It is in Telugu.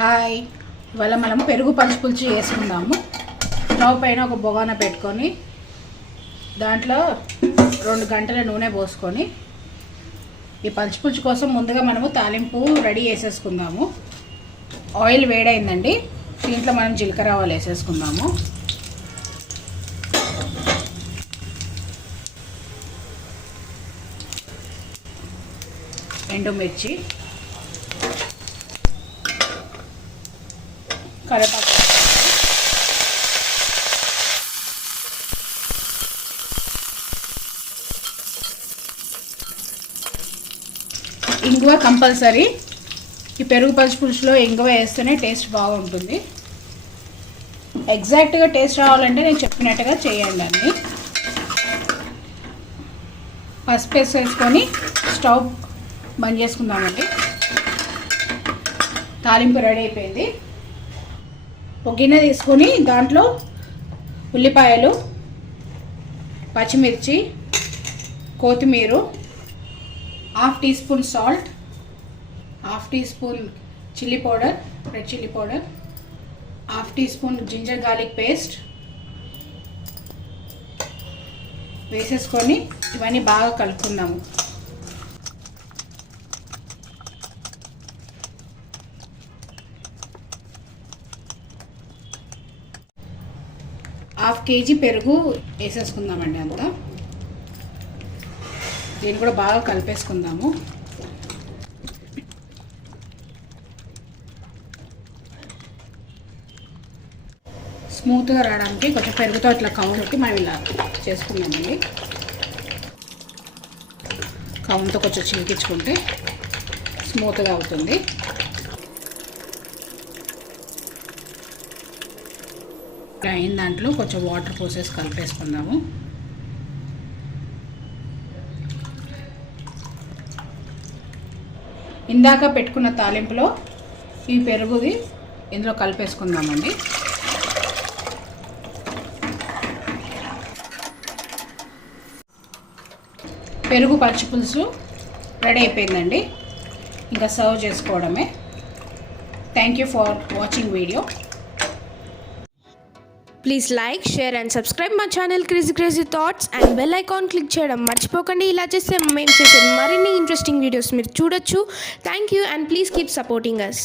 హాయ్, ఇవాళ మనం పెరుగు పులుసు చేసుకుందాము. స్టవ్ పైన ఒక బొగాన పెట్టుకొని దాంట్లో 2 గంటల నూనె పోసుకొని ఈ పులుసు కోసం ముందుగా మనము తాలింపు రెడీ చేసేసుకుందాము. ఆయిల్ వేడైందండి, దీంట్లో మనం జీలకర్ర ఆవాలు వేసేసుకుందాము. ఎండుమిర్చి, కరివేపాకు, ఇంగువ కంపల్సరీ. ఈ పెరుగు పులుసులో ఇంగువ వేస్తేనే టేస్ట్ బాగుంటుంది. ఎగ్జాక్ట్గా టేస్ట్ రావాలంటే నేను చెప్పినట్టుగా చేయండి అన్ని. పసుపు వేసేసుకొని స్టవ్ బంద్ చేసుకుందామండి. తాలింపు రెడీ అయిపోయింది. ఒక గిన్నె తీసుకొని దాంట్లో ఉల్లిపాయలు, పచ్చిమిర్చి, కొత్తిమీర, 1/2 teaspoon salt, 1/2 teaspoon chilli powder, red chilli powder, 1/2 teaspoon ginger garlic paste వేసేసుకొని ఇవన్నీ బాగా కలుపుకుందాము. ½ కేజీ పెరుగు వేసేసుకుందామండి. అంతా దీన్ని కూడా బాగా కలిపేసుకుందాము. స్మూత్గా రావడానికి కొంచెం పెరుగుతో అట్లా కౌన్కి మనం ఇలా చేసుకుందామండి. కౌన్తో కొంచెం చిలికించుకుంటే స్మూత్గా అవుతుంది. అయిన దాంట్లో కొంచెం వాటర్ పోసేసి కలిపేసుకుందాము. ఇందాక పెట్టుకున్న తాలింపులో ఈ పెరుగుది ఇందులో కలిపేసుకుందామండి. పెరుగు పులుసు రెడీ అయిపోయిందండి. ఇంకా సర్వ్ చేసుకోవడమే. Thank you for watching video. Please like, share and subscribe మా channel crazy thoughts and bell icon click చేయడం మర్చిపోకండి. ఇలా చేస్తే మేము చేసే మరిన్ని ఇంట్రెస్టింగ్ వీడియోస్ మీరు చూడొచ్చు. Thank you and please keep supporting us.